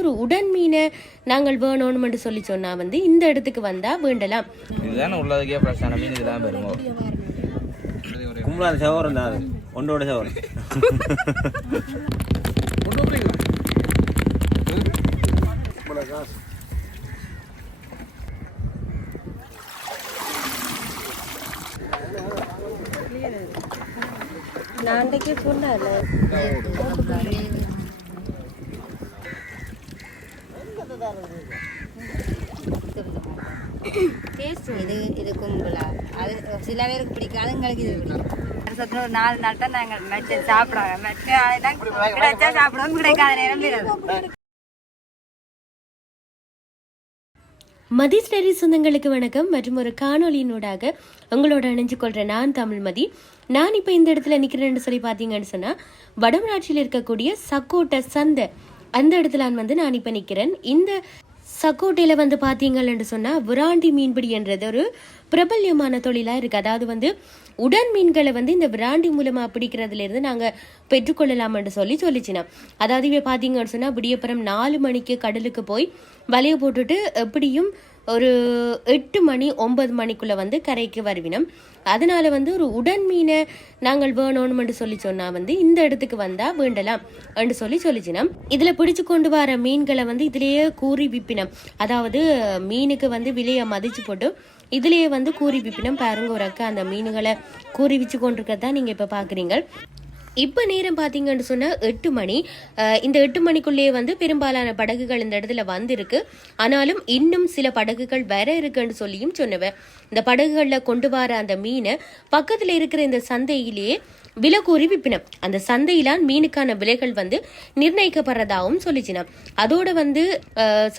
ஒரு உடன் மீனை நாங்கள் வேணும்னு சொல்லி சொன்னா வந்து இந்த இடத்துக்கு வந்தா வேண்டலாம். இதுதானே உள்ளதுக்கே பிரச்சனை. மீன் இதெல்லாம் பெறுமோ கும்பலாத சவரம் தான் அது. ஒன்றோட சவரம் நான் அன்றைக்கே சொன்னேன் இது இது கும்பலா. அது சில பேருக்கு பிடிக்காது எங்களுக்கு இது பிடிக்கும். வருஷத்துல ஒரு நாலு நாள் தான் நாங்கள் மெச்ச சாப்பிடுவாங்க. மெச்ச கிடைச்சா சாப்பிடுவோம் கிடைக்காத. நேரம் பிறகு மதி ஸ்டடி சொந்தங்களுக்கு வணக்கம். மற்றும் ஒரு காணொலியினூடாக உங்களோட இணைஞ்சு கொள்ற நான் தமிழ்மதி நான் இப்போ இந்த இடத்துல நிற்கிறேன்னு சொல்லி பார்த்தீங்கன்னு சொன்னால் வடமராட்சியில் இருக்கக்கூடிய சக்கோட்டை சந்தை அந்த இடத்துல வந்து நான் இப்போ நிற்கிறேன் இந்த சக்கோட்டையில் வந்து பார்த்தீங்கன்னு சொன்னால் விராண்டி மீன்பிடி என்றது ஒரு பிரபல்யமான தொழிலாக இருக்குது அதாவது வந்து உடன் மீன்களை வந்து இந்த விராண்டி மூலமாக பிடிக்கிறதுலேருந்து நாங்கள் பெற்றுக்கொள்ளலாம்னு சொல்லி சொல்லிச்சினோம். அதாவது இப்போ பார்த்தீங்கன்னு சொன்னால் விடியப்புறம் நாலு மணிக்கு கடலுக்கு போய் வலையை போட்டுட்டு எப்படியும் ஒரு எட்டு மணி ஒன்பது மணிக்குள்ளே வந்து கரைக்கு வருவினோம். அதனால் வந்து ஒரு உடன் மீனை நாங்கள் வேணும்னு சொல்லி சொன்னால் வந்து இந்த இடத்துக்கு வந்தால் வேண்டலாம் என்று சொல்லி சொல்லிச்சினோம். இதில் பிடிச்சு கொண்டு வர மீன்களை வந்து இதிலேயே கூறி விப்பினம். அதாவது மீனுக்கு வந்து விலையை மதிச்சு போட்டு இதிலேயே வந்து கூறி விப்பினம். பாருங்க ஒரு அக்கா அந்த மீன்களை கூறி வச்சு கொண்டிருக்கிறதா நீங்கள் இப்போ பார்க்குறீங்க இப்போ நேரம் பார்த்தீங்கன்னு சொன்னால் எட்டு மணி. இந்த எட்டு மணிக்குள்ளேயே வந்து பெரும்பாலான படகுகள் இந்த இடத்துல வந்திருக்கு. ஆனாலும் இன்னும் சில படகுகள் வர இருக்குன்னு சொல்லியும் சொன்னவன். இந்த படகுகளில் கொண்டு வர அந்த மீனை பக்கத்தில் இருக்கிற இந்த சந்தையிலேயே விலை கூறி விப்பினம் அந்த சந்தையிலான் மீனுக்கான விலைகள் வந்து நிர்ணயிக்கப்படுறதாகவும் சொல்லிச்சினம் அதோட வந்து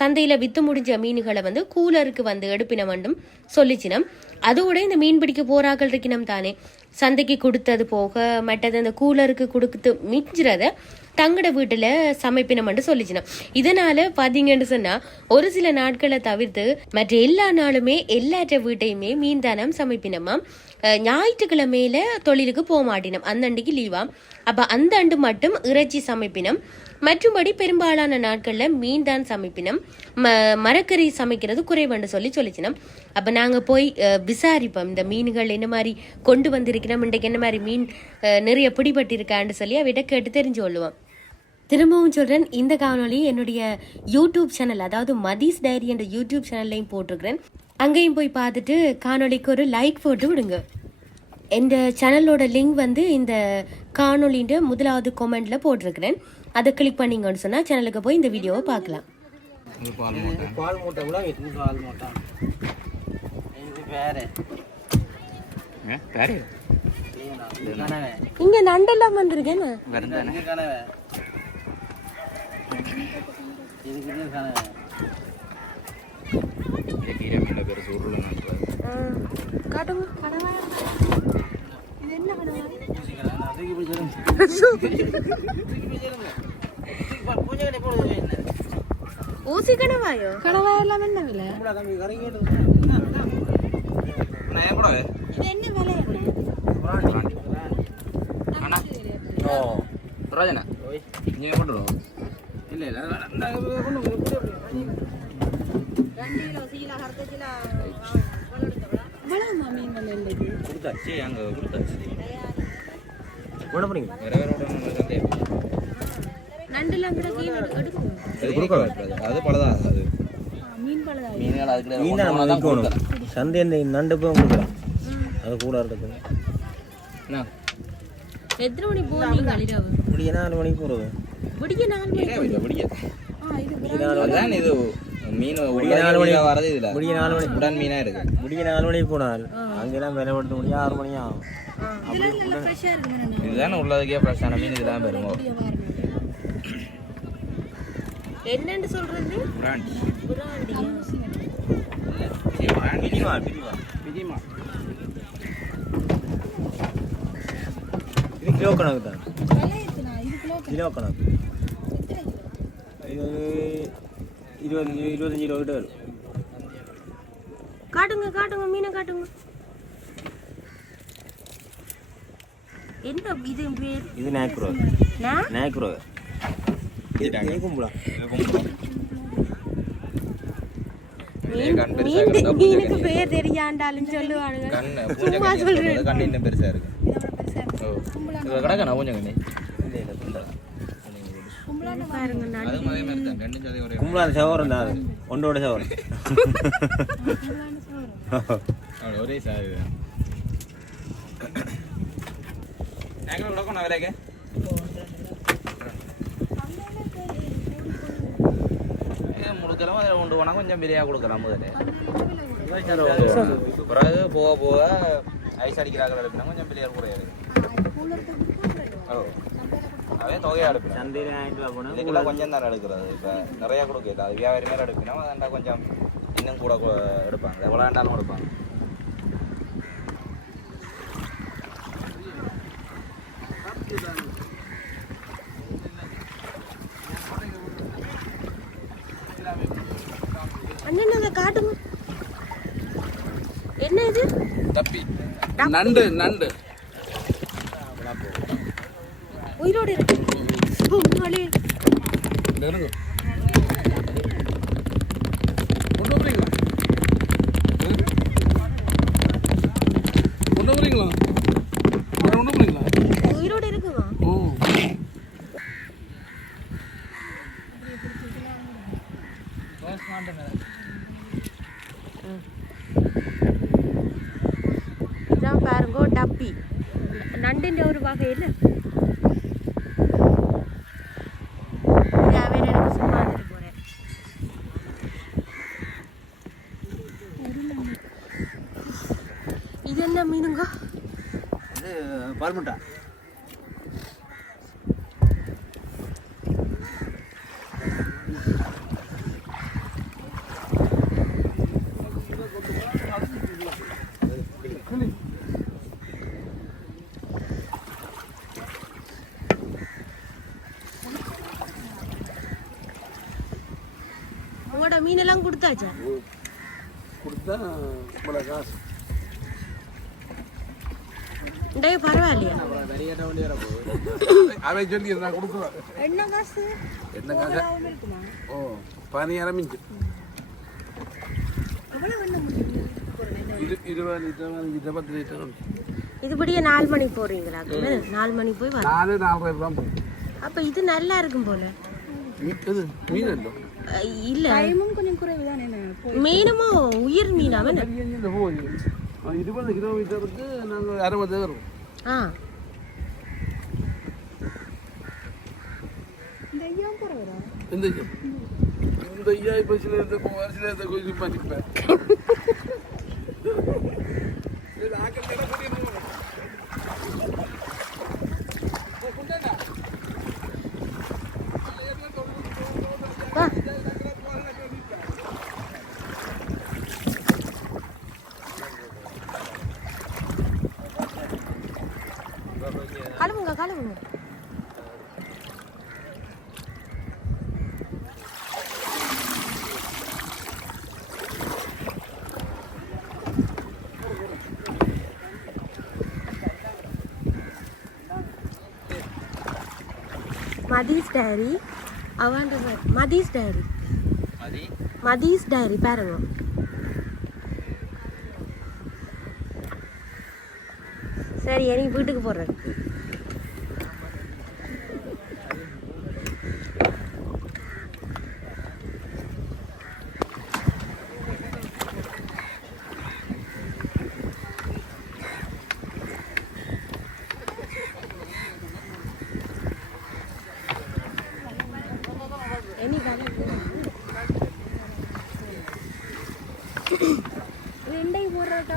சந்தையில் சந்தையில வித்து முடிஞ்ச மீன்களை வந்து கூலருக்கு வந்து எடுப்பின வேண்டும் சொல்லிச்சினம் அதோட இந்த மீன் பிடிக்க போறாக்கள் இருக்கணும் தானே சந்தைக்கு கொடுத்தது போக மற்றது அந்த கூலருக்கு கொடுத்து மிஞ்சுறத தங்கட வீட்டில் சமைப்பினம்னு சொல்லிச்சினோம். இதனால பார்த்தீங்கன்னு சொன்னா ஒரு சில நாட்களை தவிர்த்து மற்ற எல்லா நாளுமே எல்லாற்ற வீட்டையுமே மீன் தானம் சமைப்பினமாம் ஞாயிற்றுக்கிழமையில தொழிலுக்கு போக மாட்டினோம் அந்த அன்றைக்கு லீவாம் அப்ப அந்த அண்டு மட்டும் இறைச்சி சமைப்பினம். மற்றும்படி பெரும்பாலான நாட்களில் மீன் தான் சமைப்பினம். ம மரக்கறி சமைக்கிறது குறைவுன்னு சொல்லி சொல்லிச்சினோம். அப்போ நாங்கள் போய் விசாரிப்போம். இந்த மீன்கள் என்ன மாதிரி கொண்டு வந்திருக்கிறோம் இன்றைக்கு என்ன மாதிரி மீன் நிறைய பிடிபட்டிருக்கான்னு சொல்லி அவிட்ட கேட்டு தெரிஞ்சு கொள்ளுவோம். திரும்பவும் சொல்றேன் இந்த காணொலி என்னுடைய யூடியூப் சேனல் அதாவது மதீஸ் டைரி என்ற யூடியூப் சேனல்லையும் போட்டிருக்கிறேன். அங்கேயும் போய் பார்த்துட்டு காணொளிக்கு ஒரு லைக் போட்டு விடுங்க. இந்த சேனலோட லிங்க் வந்து இந்த காணொலின்ற முதலாவது கொமெண்டில் போட்டிருக்கிறேன். அதை கிளிக் பண்ணீங்கன்னு சொன்னா சேனலுக்கு போய் இந்த வீடியோவை பார்க்கலாம். பால் மூட்டை. பால் மூட்டை கூட பால் மூட்டை. பேரு கனவே. இங்க நண்டெல்லாம் வந்திருக்கேன் வருந்தானே இது இது கனவே? இது கீரை மீன் பேர் சூருள்ள நாட்டு காட்டுங்க என்ன மீன் கூட கீழே அது அது அது பழதா மீன்கள் அதுக்கு மீன் தான் நம்ம விற்கணும். சந்தை இந்த நண்டு போய் கொடுக்கலாம் அது கூட இருக்குது என்ன? எத்தனை மணி போறீங்க இரவு இப்படி நாலு மணிக்கு போகிறது பிடிக்க நாலு மணி பிடிக்க பிடிக்க ஆ இது அதான் இது மீன் விடிய நாலு மணி வரது இதுல நாலு மணி உடன் மீனா இருக்கு. விடிய நாலு மணிக்கு போனால் அங்கெல்லாம் விலை படுத்த முடியும் ஆறு மணி ஆகும் இதுதானே உள்ளதுக்கே பிரச்சனை மீன் இதெல்லாம் பெறுமோ என்னன்னு சொல்றது? பிராண்ட். புறாண்டியா பிரிவா பிரிவா விஜயமா இது கிலோ கணக்கு தான். விலை எத்தனா? இது கிலோ கிலோ கணக்கு. எத்தனை கிலோ? இது ஒரு இருபத்தஞ்சி இருபத்தஞ்சி கிலோ கிட்ட வரும். காட்டுங்க காட்டுங்க மீனை காட்டுங்க. என்ன இது பேர்? இது நேக்ரோ நேக்ரோ மீனுக்கு பேர் தெரியாண்டாலும் சொல்லுவானுங்க. கண் பூஞ்சை கண்ணி இன்னும் பெருசா இருக்கு. கிடக்கணும் பூஞ்சை கண்ணி கும்பலான சவரம் தான் ஒன்றோட சவரம் ஒரே சாதி தான் ഞങ്ങൾ കൊടുക്കണം അവരൊക്കെ முடுக்கலாம் அதில் கொண்டு போனால் கொஞ்சம் பிரியாக கொடுக்கலாம் முதல்ல பிறகு போக போக ஐஸ் அடிக்கிறாங்க எடுப்பினா கொஞ்சம் பிரியார் குறையாது ஓ அதே தொகையாக எடுப்பினா சந்தையில் வாங்கிட்டு வா போனால் இதுக்கெல்லாம் கொஞ்சம் தான் எடுக்கிறது இப்போ நிறையா கொடுக்கல அது வியாபாரி மாதிரி எடுப்பினா அதண்டா கொஞ்சம் இன்னும் கூட கொ- எடுப்பாங்க எவ்வளோ வேண்டாலும் கொடுப்பாங்க அண்ணன் அதை காட்டுங்க. என்ன இது? தப்பி. நண்டு நண்டு. உயிரோடு இருக்கு. உம்மாலே. நெருங்கு கொண்டு வரீங்களா கொண்டு வரீங்களா கொண்டு வரீங்களா உயிரோடு இருக்குமா ஓ இதான் பாருங்க டப்பி நண்டின் ஒரு வகையில் அவன் எனக்கு சும்மா வந்துட்டு போறேன் இது என்ன மீனுங்க இது பால்முட்டா உங்களோட மீனெல்லாம் கொடுத்தாச்சா கொடுத்தா இவ்வளோ காசு டே பரவாயில்லையா அவன் சொல்லி நான் கொடுக்குறேன் என்ன காசு என்ன காசு ஓ பதினாயிரம் மிஞ்சு இரு இருபது லிட்டர் இருபத்தி லிட்டர் இதுபடியே நாலு மணிக்கு போறீங்களா நாலு மணி போய் வர நாலு நாலரை தான் போகும் அப்ப இது நல்லா இருக்கும் போல மீன் இல்லை அஹ் இல்ல மீனுமோ உயிர் மீனாவ இந்த போகுது இருபது கிலோமீட்டருக்கு நாங்கள் அறுபது வரும் ஆ இந்த ஐயா இந்த ஐயா இப்போ சில இடத்துல போவார் சில இடத்துல கொஞ்சம் பண்ணிப்பேன் கழுவுங்க கழுவுங்க மதீஸ் டைரி. அவாண்ட மதீஸ் டைரி. மதி? மதீஸ் டைரி பாருங்க. சரி எனக்கு வீட்டுக்கு போடுறேன்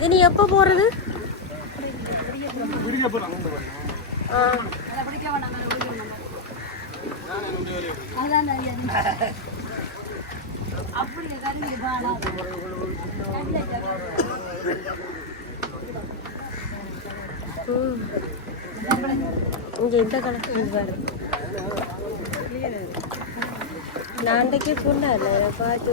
இண்டைக்கு போடுறது இது நீ எப்போ போடுறது ஆ. இங்க இந்த கணக்கு நான் அன்றைக்கே சொன்னேன் பார்த்து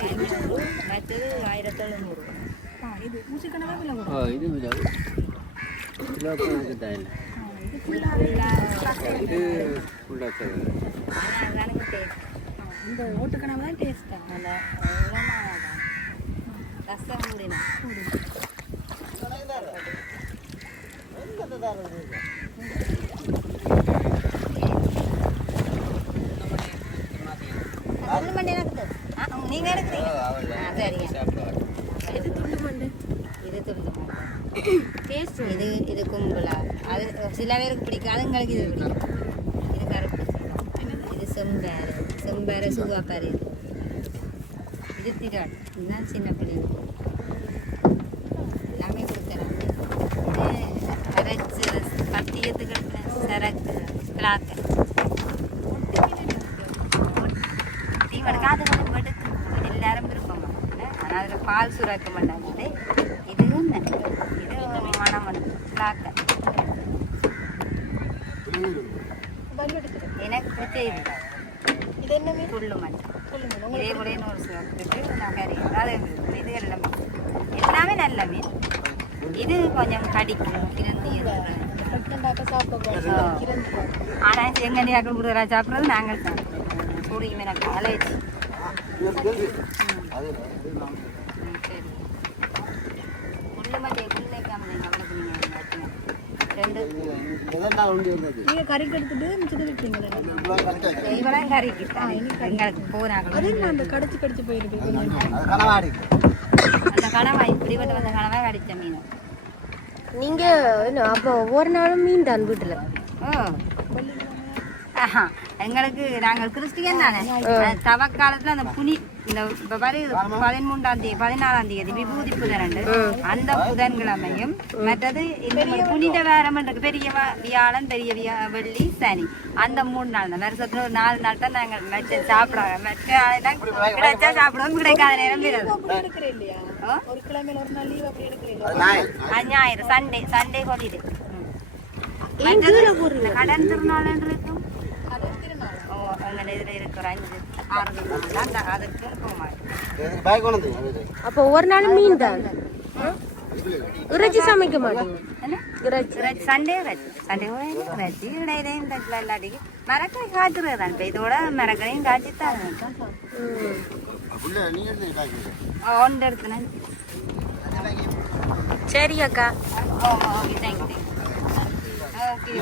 வந்துடுதோ மற்றது ஆயிரத்தி எழுநூறு இது கிலோ கணக்கு தான் இல்லை இது ஃபுல்லாக தருது டேஸ்ட் இந்த ஓட்டுக்கணவு தான் டேஸ்ட்டாக நல்லா ரசம் முடினா தமிழ் நீங்கள் எடுக்கிறீங்க ஆ சரிங்க. இது துண்டு மண்டு. இது துண்டு மண்டு. டேஸ்ட் இது இது கும்பலா. அது சில பேருக்கு பிடிக்காது எங்களுக்கு இது பிடிக்கும் இது கருப்பு. இது செம்பேரு செம்பேரு சுகாப்பாரு இது திராட். இதுதான் சின்ன பிள்ளைங்க எல்லாமே கொடுக்குறேன். இது அரைச்சு பத்தியத்துக்கு சரக்கு பிளாக்கு தீவனுக்கு அது வந்து வெடுக்கு எல்லாரும் விருப்பம் ஆனால் அதில் பால் சுரக்க மாட்டாங்க. இது இது மனம் வந்து பிளாக்க எனக்கு பிடிச்ச இது இது என்ன புல்லு மட்டும். இதே கூட சுரத்துட்டு நான் கறி அது இது எல்லாமே எல்லாமே நல்ல மீன். இது கொஞ்சம் கடிக்கும். கிரந்தி ஆனால் எங்கள் நீராக்கள் கொடுக்குறா சாப்பிட்றது நாங்கள் சாப்பிடுவோம் சூடியும் எனக்கு அலைச்சி சரி புல்லு மட்டும் புல்லை காமலை கவலைக்கு ரெண்டு நீங்க கறிக்கு எடுத்துட்டு மிச்சத்தை விட்டீங்களா இவெல்லாம் கறிக்கு எங்களுக்கு போனாங்க அந்த கடிச்சு கடிச்சு போயிருக்கு? அந்த கனவா இப்படி வந்து வந்த கனவா கடிச்ச மீன். நீங்க என்ன அப்போ ஒவ்வொரு நாளும் மீன் தான் வீட்டுல? ஓ. ஆஹா, எங்களுக்கு நாங்கள் கிறிஸ்டியன் தானே. தவக்காலத்துல அந்த புனி இந்த பதிமூன்றாம் தேதி பதினாலாம் தேதி விபூதி புதன் அந்த புதன்கிழமையும் மற்றது புனித வேரம் பெரிய வியாழன் பெரிய வெள்ளி சனி. அந்த மூணு நாள் தான். வருஷத்துல ஒரு நாலு நாள் தான் நாங்கள் மெச்ச சாப்பிடுவோம் மெச்ச நாளைதான் கிடைச்சா சாப்பிடுவோம் கிடைக்காத நேரம் ஞாயிறு. சண்டே சண்டே ஹாலிடே கடன் திருநாள் என்று இருக்கும் ஓ எங்கள் இதில் இருக்கிற அஞ்சு ஆறு திருநாள் அந்த அதுக்கு போக மாட்டேன் அப்போ ஒவ்வொரு நாளும் மீன் தான். இறைச்சி சமைக்க மாட்டோம். இறைச்சி. சண்டே இறைச்சி. சண்டே இறைச்சி இடையில இந்த இல்லாட்டிக்கு மரக்கறி காய்ச்சுறது தான் இப்போ இதோட மரக்கறியும் காய்ச்சி தான் ஒன்று எடுத்துனேன் சரி அக்கா. Okay thank you okay.